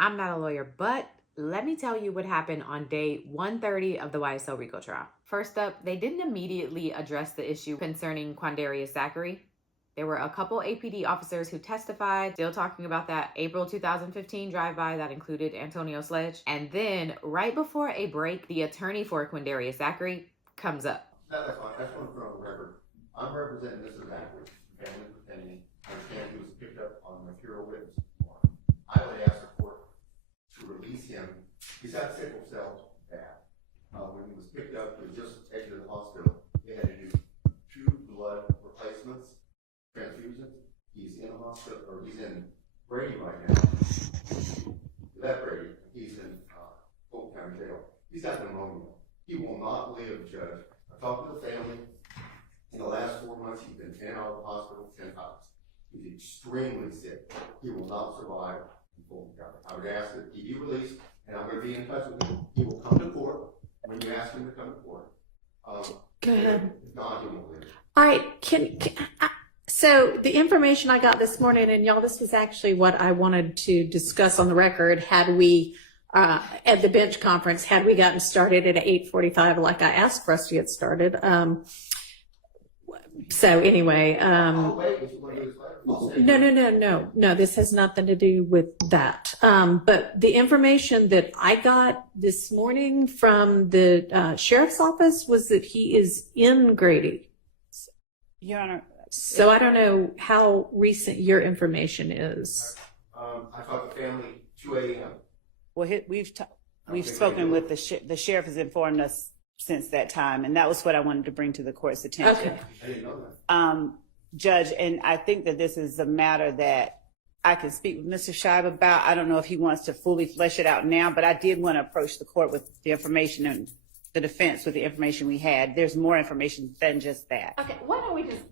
I'm not a lawyer, but let me tell you what happened on day 130 of the YSL RICO trial. First up, they didn't immediately address the issue concerning Quindarrius Zachary. There were a couple APD officers who testified, still talking about that April 2015 drive-by that included Antonio Sledge. And then right before a break, the attorney for Quindarrius Zachary comes up. That's fine. That's one from the record. I'm representing Mr. Zachary, family pertaining. I understand he was picked up on material witness. I would ask the court to release him. He's had sickle cell bad. When he was picked up, he was just exited the hospital. They had to do 2 blood replacements, transfusions. He's in the hospital, or he's in Brady right now. That Brady, he's in Fulton County Jail. He's got pneumonia. He will not live, Judge. I talked to the family. In the last 4 months, he's been in and out of the hospital 10 times. He's extremely sick. He will not survive in Fulton County. I would ask that he be released, and I'm going to be in touch with him. He will come to court when you ask him to come to court. Go ahead. If not, he won't live. All right. So the information I got this morning, and y'all, this was actually what I wanted to discuss on the record. Had we at the bench conference, had we gotten started at 8:45, like I asked for us to get started. So anyway, no, this has nothing to do with that. But the information that I got this morning from the sheriff's office was that he is in Grady. Your Honor. So I don't know how recent your information is. I talked to family 2 a.m. Well, we've spoken with the sheriff has informed us since that time, and that was what I wanted to bring to the court's attention. Okay. I didn't know that. Judge, and I think that this is a matter that I can speak with Mr. Scheib about. I don't know if he wants to fully flesh it out now, but I did want to approach the court with the information and the defense with the information we had. There's more information than just that. Okay, why don't we just,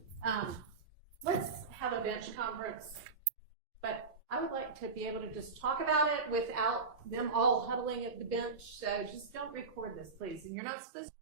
let's have a bench conference, but I would like to be able to just talk about it without them all huddling at the bench. So just don't record this, please. And you're not supposed to.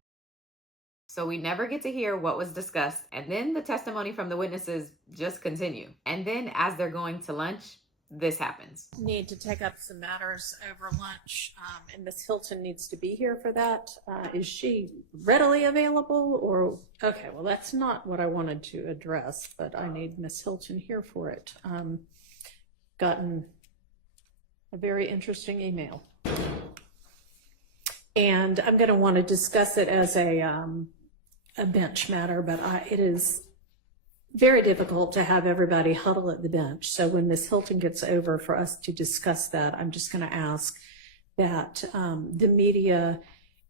So we never get to hear what was discussed, and then the testimony from the witnesses just continue. And then as they're going to lunch, this happens. Need to take up some matters over lunch, and Miss Hilton needs to be here for that. Is she readily available, or okay? Well, that's not what I wanted to address, but I need Miss Hilton here for it. Gotten a very interesting email, and I'm going to want to discuss it as a bench matter, but it is very difficult to have everybody huddle at the bench. So when Ms. Hilton gets over for us to discuss that, I'm just going to ask that the media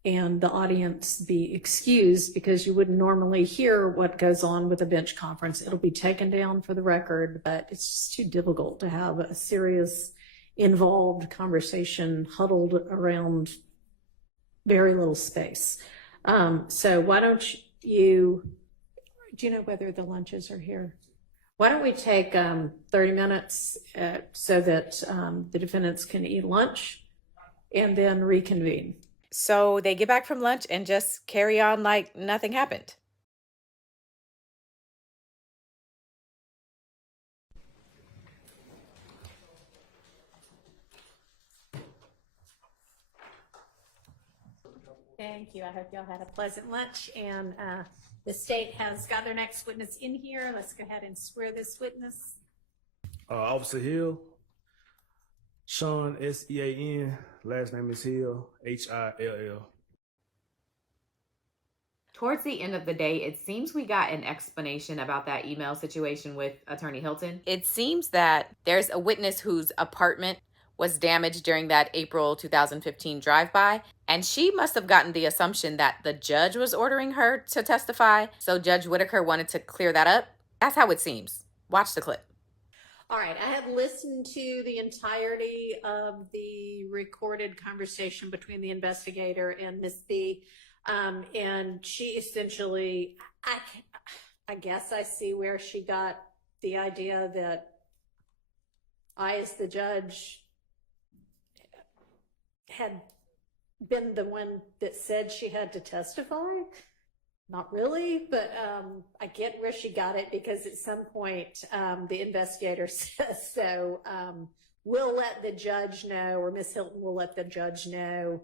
and the audience be excused, because you wouldn't normally hear what goes on with a bench conference. It'll be taken down for the record, but it's just too difficult to have a serious, involved conversation huddled around very little space. So why don't do you know whether the lunches are here? Why don't we take 30 minutes so that the defendants can eat lunch and then reconvene. So they get back from lunch and just carry on like nothing happened. Thank you. I hope y'all had a pleasant lunch, and the state has got their next witness in here. Let's go ahead and swear this witness. Officer Hill, Sean, S-E-A-N, last name is Hill, H-I-L-L. Towards the end of the day, it seems we got an explanation about that email situation with Attorney Hilton. It seems that there's a witness whose apartment was damaged during that April 2015 drive-by, and she must have gotten the assumption that the judge was ordering her to testify, so Judge Whitaker wanted to clear that up. That's how it seems. Watch the clip. All right, I have listened to the entirety of the recorded conversation between the investigator and Ms. B, and she essentially, I guess I see where she got the idea that I, as the judge, had been the one that said she had to testify. Not really, but I get where she got it, because at some point the investigator says so. we'll let the judge know, or Miss Hilton will let the judge know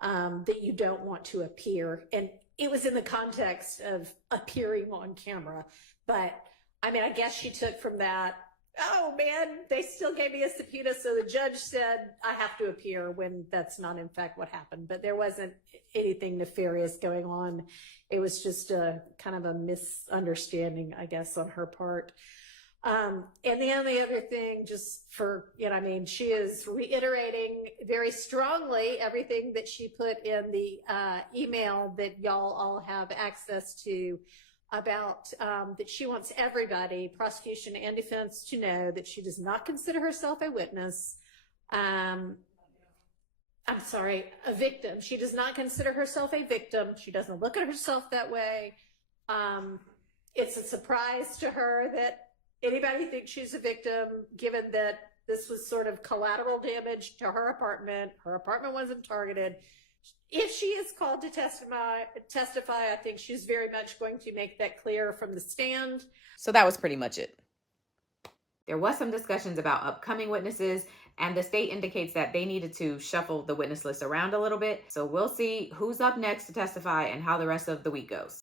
that you don't want to appear. And it was in the context of appearing on camera. But I mean, I guess she took from that, oh man, they still gave me a subpoena. So the judge said I have to appear, when that's not in fact what happened. But there wasn't anything nefarious going on. It was just a kind of a misunderstanding, I guess, on her part. And the only other thing, just for, I mean, she is reiterating very strongly everything that she put in the email that y'all all have access to, about that she wants everybody, prosecution and defense, to know that she does not consider herself a witness. I'm sorry, a victim. She does not consider herself a victim. She doesn't look at herself that way. It's a surprise to her that anybody thinks she's a victim, given that this was sort of collateral damage to her apartment. Her apartment wasn't targeted. If she is called to testify, I think she's very much going to make that clear from the stand. So that was pretty much it. There was some discussions about upcoming witnesses, and the state indicates that they needed to shuffle the witness list around a little bit. So we'll see who's up next to testify and how the rest of the week goes.